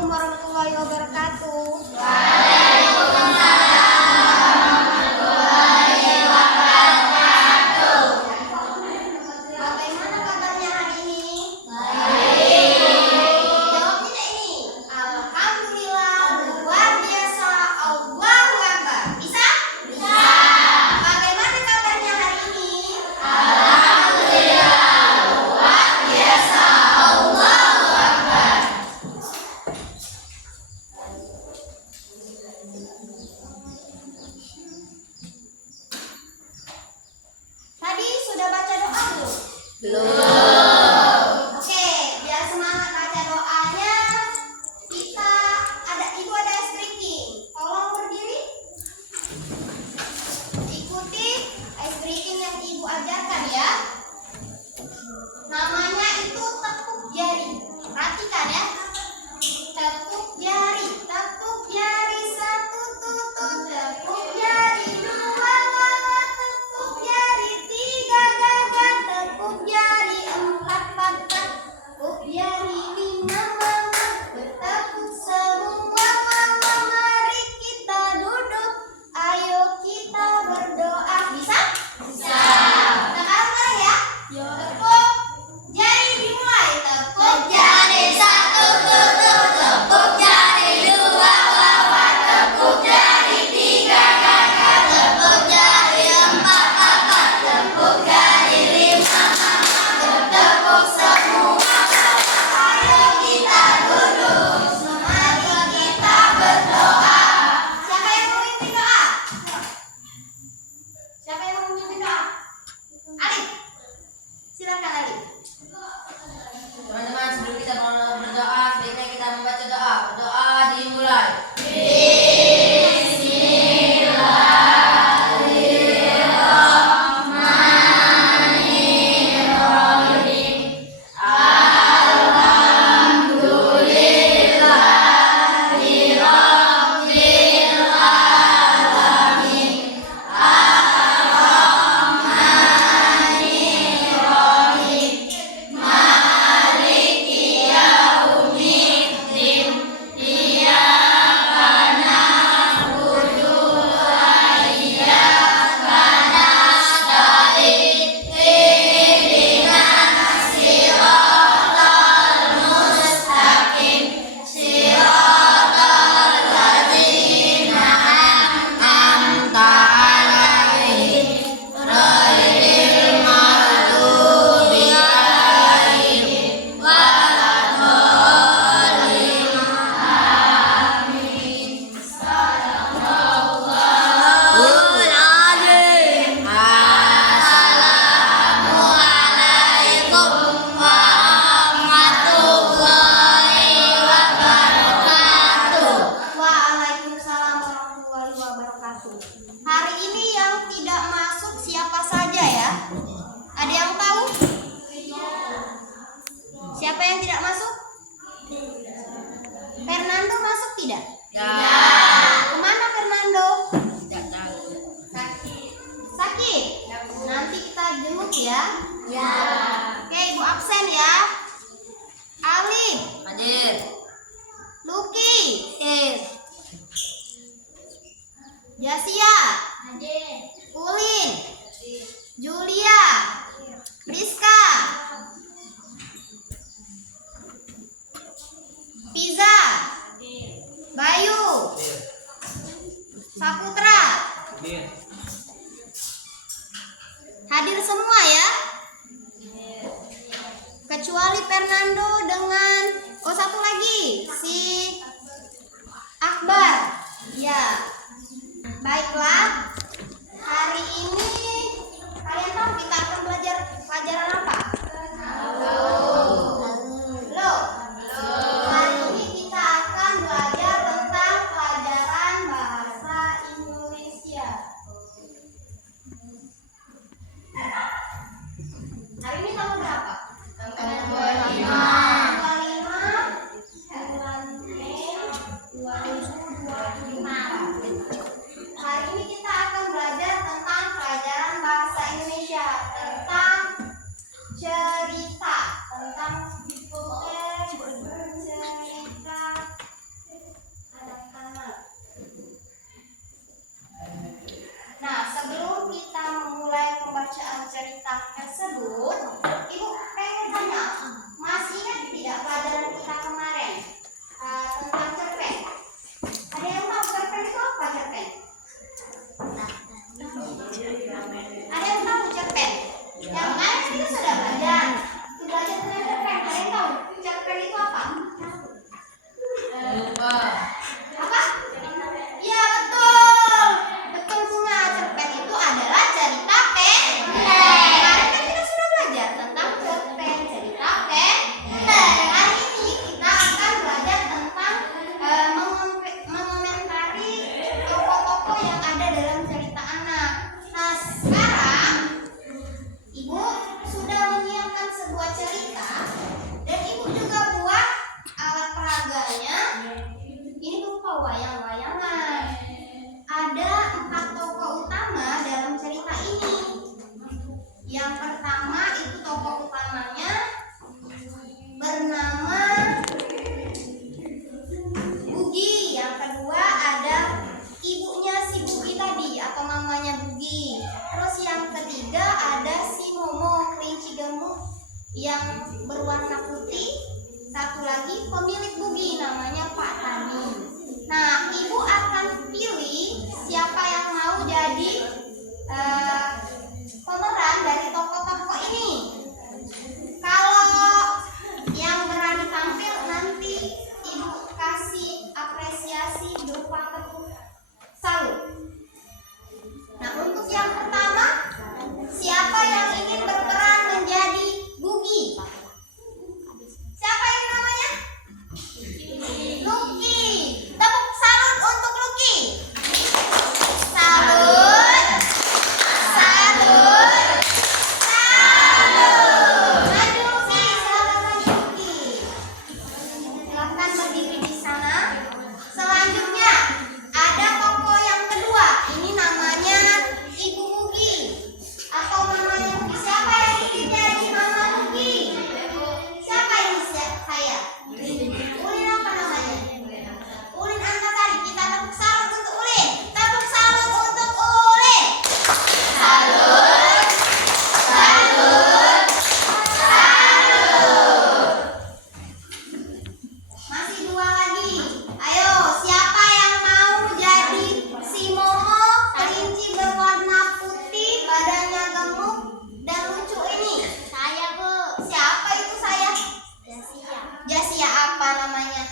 Assalamualaikum warahmatullahi wabarakatuh. Bagaimana kabarnya hari ini? Jawabnya ini. Alhamdulillah, luar biasa, Allahu Akbar. Bisa? Bagaimana kabarnya hari ini? Tadi sudah baca doa belum? Oke, biar semangat baca doanya, kita ibu ada ice breaking. Tolong berdiri. Ikuti ice breaking yang ibu ajarkan ya. Namanya itu tepuk jari. Perhatikan ya. Tepuk jari, satu tutut, tepuk jari dua wawa, tepuk jari tiga gagak, tepuk jari empat patah, tepuk jari lima mama, bertepuk semua mama. Mari kita duduk, ayo kita berdoa. Bisa? Bisa. Kita bareng ya. Tepuk jari dimulai. Tepuk jari satu tutut, tepuk jari dua wawa, tepuk jari tiga gagak, tepuk jari empat patah, tepuk jari lima mama, bertepuk semua mama. Ayo kita duduk, mari kita berdoa. Siapa yang mau memimpin doa? Siapa yang mau memimpin doa? Alif, silakan Alif. Teman-teman, sebelum kita berdoa, sebaiknya kita membaca doa. Doa dimulai. Waalaikumsalam warahmatullahi wabarakatuh. Hari ini yang tidak masuk siapa saja ya? Ada yang tahu? Siapa yang tidak masuk? Fernando masuk tidak? Kemana Fernando? Tidak tahu. Sakit? Nanti kita jenguk ya. Oke, ibu absen ya. Alif, Hadir. Luki, Jasia, Ulin, Julia, Rizka, Piza, Bayu, Saputra. Hadir semua ya. Kecuali wayang-wayangan. Ada 4 tokoh utama dalam cerita ini. Yang pertama itu tokoh utamanya bernama Bugi. Yang kedua ada ibunya si Bugi tadi atau mamanya Bugi. Terus yang ketiga ada si Momo kelinci gemuk yang berwarna putih. Satu lagi pemilik Bugi namanya Pak Tani. Nah, ibu akan pilih siapa yang mau jadi pemeran dari tokoh-tokoh ini. Kalau yang berani tampil nanti ibu kasih apresiasi berupa tepuk salut. Nah, untuk yang pertama, siapa yang ingin berperan menjadi Bugi? Siapa ini namanya? Lucky. Tepuk salut untuk Lucky. Salut. Salut. Salut. Maju Lucky, silakan maju Lucky. Silakan berdiri di sana. Selanjutnya ada tokoh yang kedua. Ini namanya Ibu Bugi atau mamanya Bugi. Siapa yang ingin jadi mama Bugi? Siapa ini? Saya. Ulin apa namanya? Ulin Antasari. Kita tepuk salut untuk Ulin. Tepuk salut untuk Ulin. Salut. Salut. Salut. Masih 2 lagi. Ayo, siapa yang mau jadi si Momo kelinci berwarna putih, badannya gemuk dan lucu ini? Saya, Bu. Siapa itu saya? Jasia. Jasia apa namanya?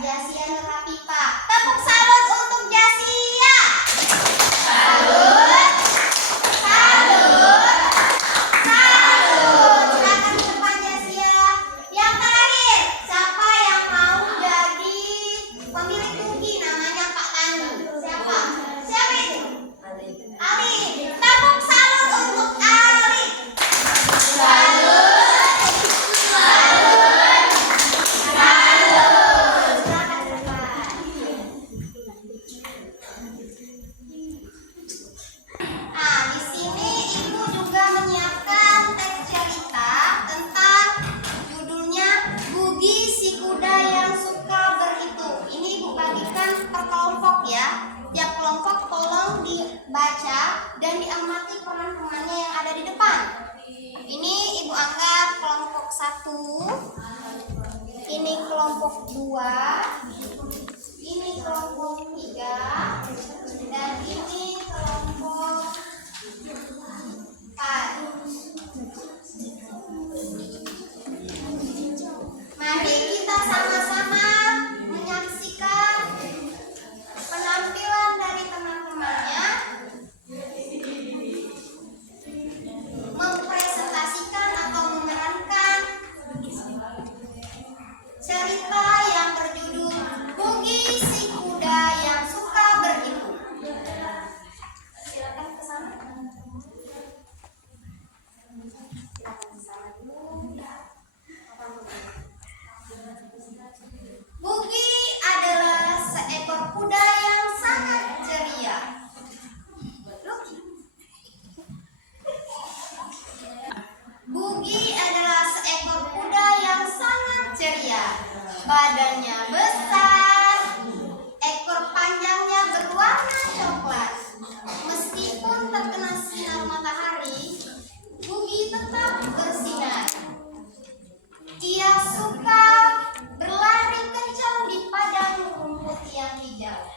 Jasia Nurapipa. Tepuk salut untuk Jasia. Salut. Salut. Salut. Silakan ke depan Jasia. Yang terakhir, siapa yang mau jadi pemilik Bugi? Namanya Pak Tani. Siapa? Siapa itu? Ali. Tepuk salut untuk Ali. Salut. Salut. Salut. Silakan ke depan. Nah, di sini ibu juga menyiapkan teks cerita tentang judulnya Bugi si kuda yang suka berhitung. Ini ibu bagikan per kelompok ya. Tiap kelompok tolong dibaca dan diamati peran-perannya yang ada di depan. Ini ibu anggap kelompok 1, ini kelompok 2, ini kelompok 3, dan ini kelompok 4. Mari kita sama-sama menyaksikan penampilan dari teman-temannya mempresentasikan atau memerankan cerita yang berjudul Bugi si kuda yang suka berhitung. Silakan ke sana. Bugi adalah seekor kuda yang sangat ceria. Bugi adalah seekor kuda yang sangat ceria. Badannya besar, ekor panjangnya berwarna coklat. Meskipun terkena sinar matahari, Bugi tetap bersinar. Ia suka berlari kencang di padang rumput yang hijau.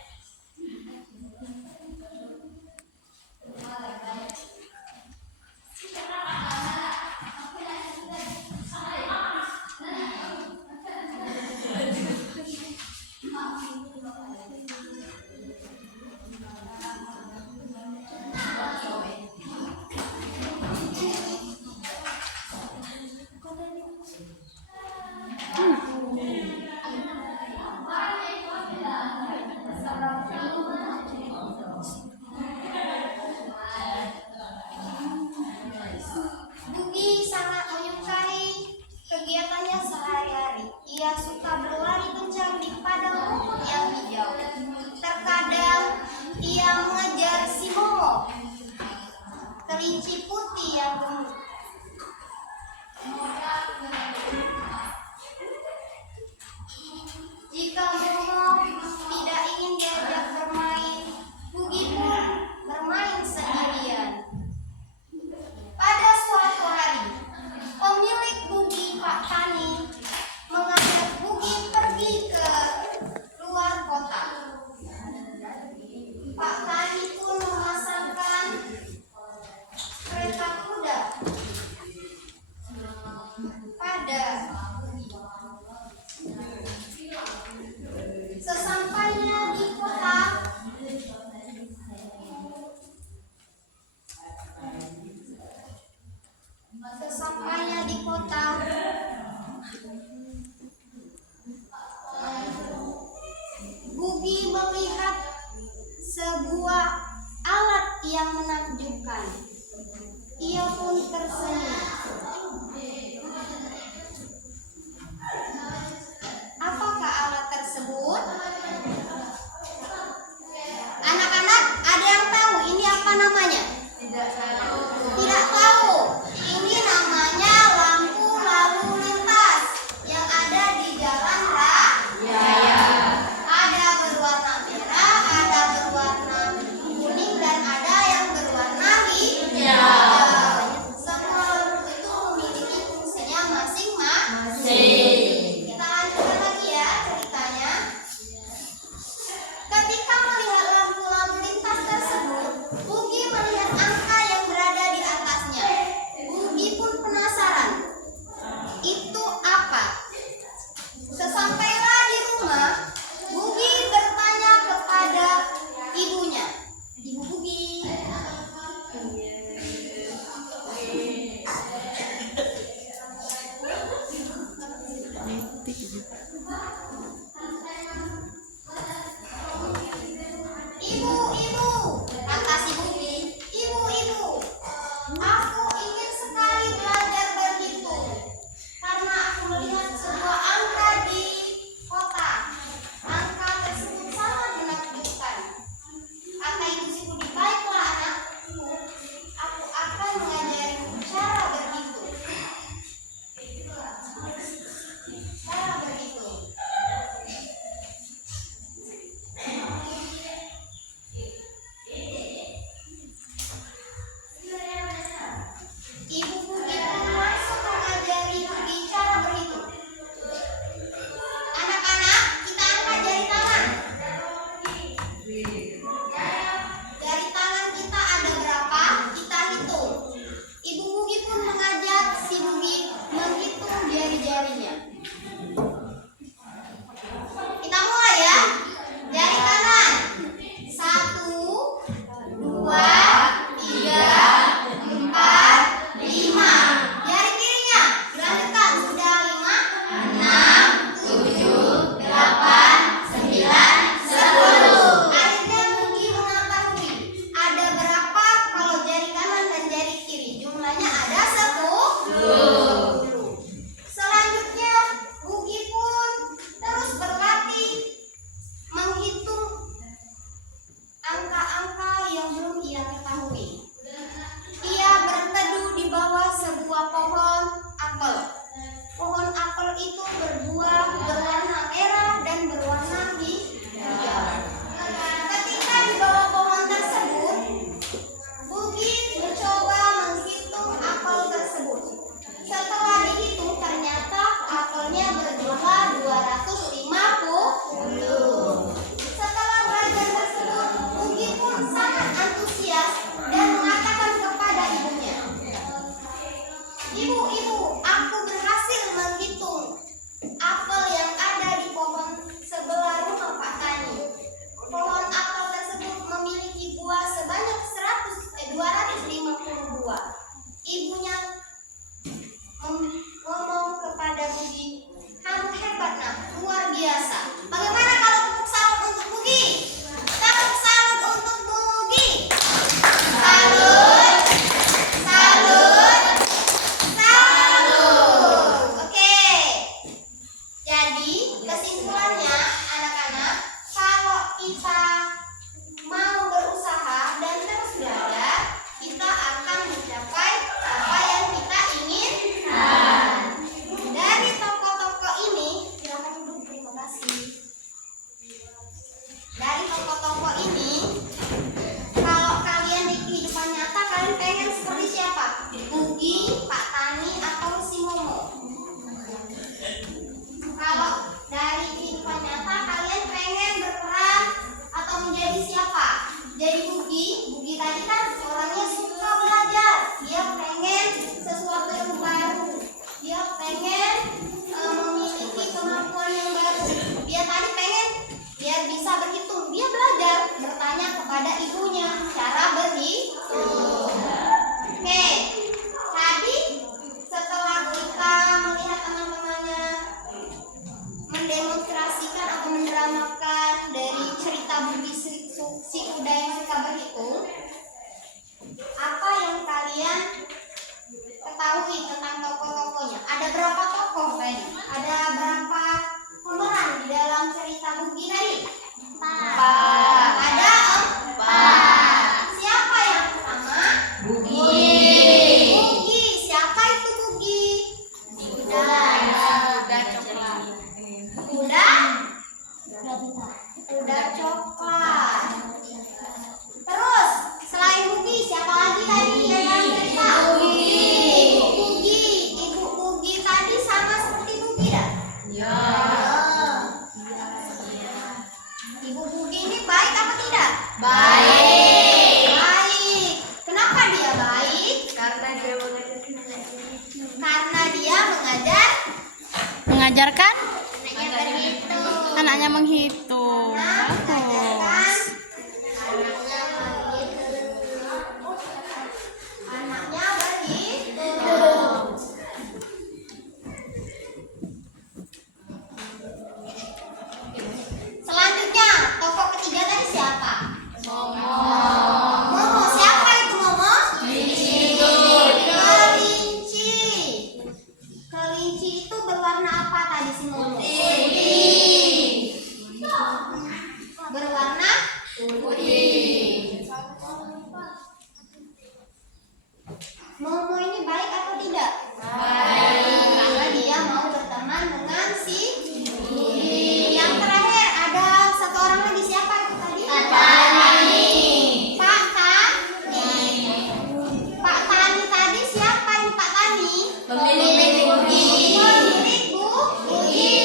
Ia suka berlari kencang di padang kelinci putih yang gemuk. Jika Momo tidak ingin diajak bermain, Bugi pun bermain sendirian. Pada suatu hari, pemilik Bugi, Pak Tani, mengajak Bugi pergi ke luar kota. Pak Tani pun memasangkan kereta kuda pada sesampainya di kota. Sesampainya di kota, Bugi melihat sebuah alat yang menakjubkan. Ia pun tersenyum. Apakah alat tersebut? Anak-anak, ada yang tahu ini apa namanya? Tidak tahu. Ini namanya lampu lalu lintas yang ada di jalan raya. Ada berwarna merah, ada berwarna kuning, dan ada yang berwarna hijau. Semua lampu itu memiliki fungsinya masing-masing. Kita lanjutkan lagi ya ceritanya. Ketika melihat lampu lalu lintas tersebut, Bugi melihat angka yang berada di atasnya. Bugi pun penasaran. Itu apa? Sesampainya di rumah, Bugi bertanya kepada ibunya. Ibu Bugi. Ibu, kata si Bugi. Ibu, aku ingin sekali belajar berhitung karena aku melihat sebuah angka di kota. Angka tersebut sangat menakjubkan. Kata ibu si Bugi, baiklah anakku, aku akan mengajarimu cara berhitung. Cara berhitung. Ibu Bugi pun langsung mengajari Bugi cara berhitung. Anak-anak, kita angkat jari tangan. Jari tangan kita ada berapa? Kita hitung. Ibu Bugi pun mengajak si Bugi menghitung jari-jarinya. Kita mulai ya. Jari kanan. 1, 2, 3, 4, 5. Jari kirinya dilanjutkan. Sudah 5, 6, 7, 8, 9, 10. Akhirnya Bugi mengetahui ada berapa kalau jari kanan dan jari kiri. Jumlahnya ada 10. Selanjutnya Bugi pun terus berlatih menghitung angka-angka yang belum ia ketahui. Ia berteduh di bawah sebuah pohon apel. Pohon apel itu berbuah berwarna merah dan berwarna hijau. Ketika di bawah pohon tersebut, Bugi mencoba menghitung apel tersebut. Setelah dihitung, ternyata apelnya berjumlah 250. Setelah belajar tersebut, Bugi pun sangat antusias dan mengatakan kepada ibunya, Ibu, aku berhasil menghitung apel yang ada di pohon sebelah rumah Pak Tani. Pohon apel tersebut memiliki buah sebanyak 250 buah. Ibunya ngomong kepada Bugi, kamu hebat nak, luar biasa. Bagaimana kalau tepuk salut untuk Bugi? Tepuk salut untuk Bugi. Salut, salut, salut. Oke. Jadi kesimpulannya anak-anak, kalau kita mau berusaha dan terus belajar, kita akan jadi Bugi tadi kan orangnya suka belajar. Dia pengen sesuatu yang baru. Dia pengen memiliki kemampuan yang baru. Dia tadi pengen biar bisa berhitung. Dia belajar bertanya kepada ibunya cara berhitung. Oke, tadi setelah kita melihat teman-temannya mendemonstrasikan atau mendramakan dari cerita Bugi si kuda yang suka berhitung, apa yang kalian ketahui tentang tokoh-tokohnya? Ada berapa tokoh tadi? Ada berapa pemeran di dalam cerita Bugi tadi? 4. Ada 4. Siapa yang pertama? Bugi. Siapa itu Bugi? Kuda coklat. Terus selain Bugi siapa lagi tadi yang dalam cerita? Ibu Bugi tadi sama seperti Bugi dah? Ya. Ibu Bugi ini baik apa tidak? Baik. Kenapa dia baik? Karena dia mengajarkan anaknya menghitung. mengajarkan anaknya berhitung. Selanjutnya tokoh ketiga tadi siapa? Momo. Siapa itu Momo? Kelinci itu berwarna apa tadi si Momo? Berwarna putih. Momo ini baik atau tidak? Karena dia mau berteman dengan si Bugi. Yang terakhir ada satu orang lagi, siapa itu tadi? Pak Tani tadi siapa ini Pak Tani? Pemilik Bugi. Pemilik Bugi.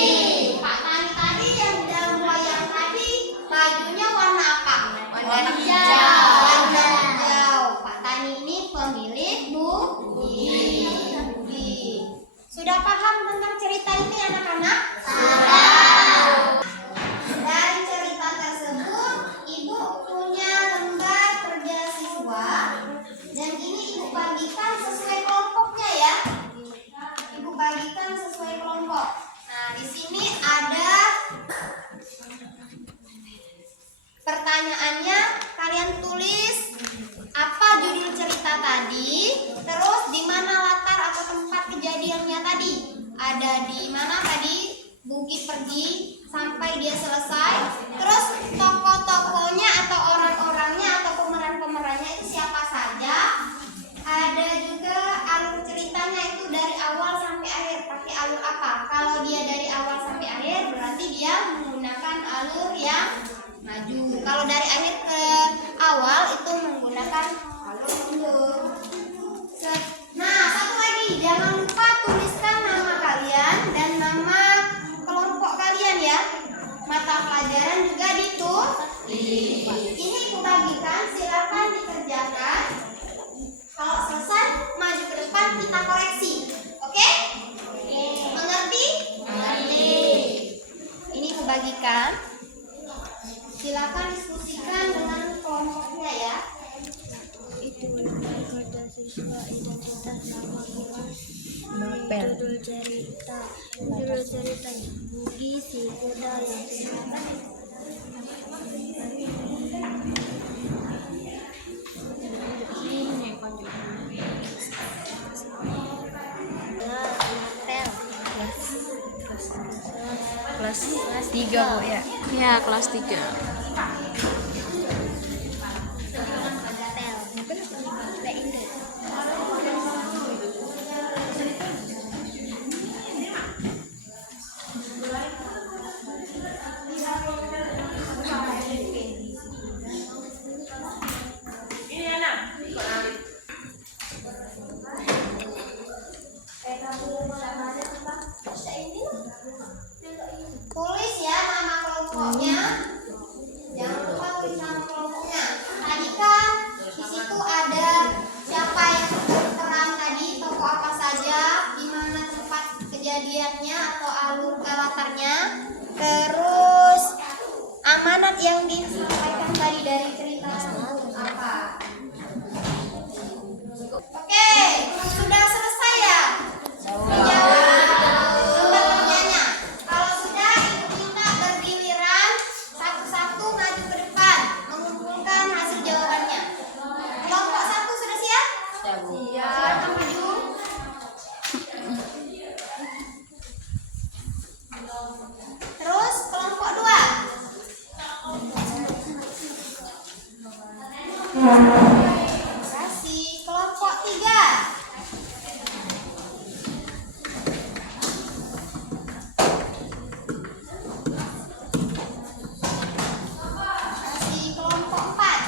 Pak Tani tadi yang di dalam wayang tadi bajunya warna apa? Warna hijau. Warna hijau. Pak Tani ini pemilik Bugi. Sudah paham tentang cerita ini anak-anak? Dari cerita tersebut, Ibu punya lembar kerja siswa dan ini Ibu bagikan sesuai kelompoknya ya. Ibu bagikan sesuai kelompok. Nah, di sini ada pertanyaannya, kalian tulis apa judul cerita tadi, terus di mana latar atau tempat kejadiannya tadi. Ada di mana tadi Bugi pergi sampai dia selesai, terus tokoh-tokohnya atau orang-orangnya atau pemeran-pemerannya itu siapa saja. Ada juga alur ceritanya itu dari awal sampai akhir pakai alur apa. Kalau dia dari awal sampai akhir berarti dia menggunakan alur yang maju. Kalau dari akhir ke awal itu menggunakan alur mundur. Nah, satu lagi, jangan lupa tuliskan nama kalian dan nama kelompok kalian ya. Mata pelajaran juga ditulis. Ini aku bagikan, silakan dikerjakan. Kalau selesai, maju ke depan kita koreksi. Oke? Mengerti? Ini aku bagikan. Silakan diskusikan dengan kelompoknya ya. Itu kerja siswa, identitas, nama kelas, judul cerita Bugi si kuda yang suka. Kelas 3 Bu ya? Ya, kelas 3. Tulis ya nama kelompoknya. Jangan lupa tulis nama kelompoknya. Terus amanat yang disampaikan tadi dari cerita apa? Oke, sudah selesai ya? Menjawab pertanyaannya. Kalau sudah, ibu minta bergiliran satu-satu maju ke depan mengumpulkan hasil jawabannya. Kelompok 1 sudah siap? Silakan maju. Terus kelompok 2. Kasih kelompok 3. Kasih kelompok 4.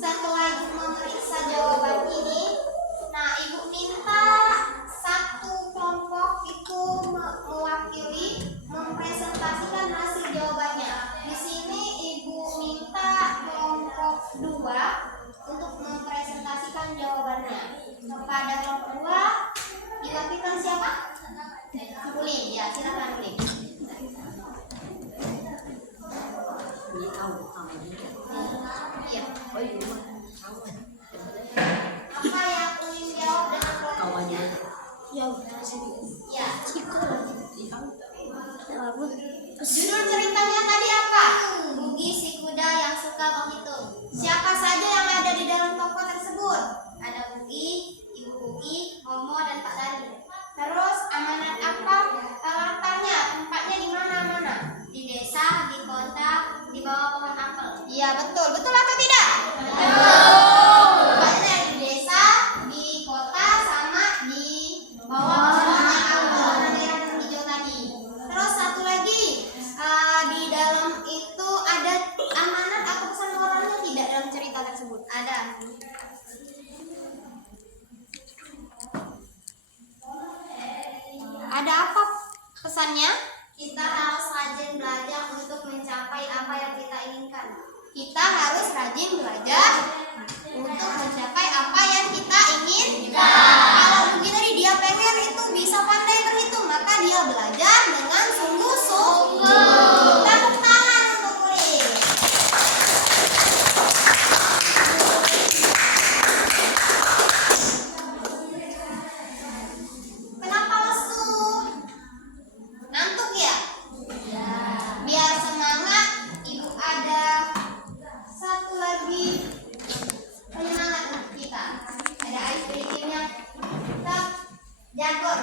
Setelah ibu memeriksa jawaban ini, nah ibu minta satu kelompok itu mewakili mempresentasikan hasil jawabannya. Di sini ibu minta kelompok 2 untuk mempresentasikan jawabannya. Kepada kelompok 2 diwakilkan siapa? Ulin, ya silakan Ulin. Iya. Apa yang Ulin jawab dengan kelompoknya? Ya. Judul ceritanya tadi apa? Bugi si kuda yang suka menghitung. Siapa saja yang ada di dalam tokoh tersebut? Ada Bugi, Ibu Bugi, Momo, dan Pak Dani. Terus amanat apa? Latarnya, tempatnya di mana-mana? Di desa, di kota, di bawah pohon apel. Iya betul, betul atau tidak? Betul. Tempatnya di desa, di kota, sama di bawah pohon apel yang hijau tadi. Terus satu lagi, di dalam itu ada amanat atau pesan moralnya tidak dalam cerita tersebut? Ada. Ada apa pesannya? Kita harus rajin belajar untuk mencapai apa yang kita inginkan. Kita harus rajin belajar untuk mencapai apa yang kita inginkan. Kalau begitu tadi dia pengen itu bisa pandai berhitung, maka dia belajar dengan sungguh-sungguh. Tepuk tangan untuk Ulin. Kenapa lesu? Ngantuk ya? Biar semangat, ibu ada satu lagi penyemangat untuk kita. Ada ice creamnya. Kita jago.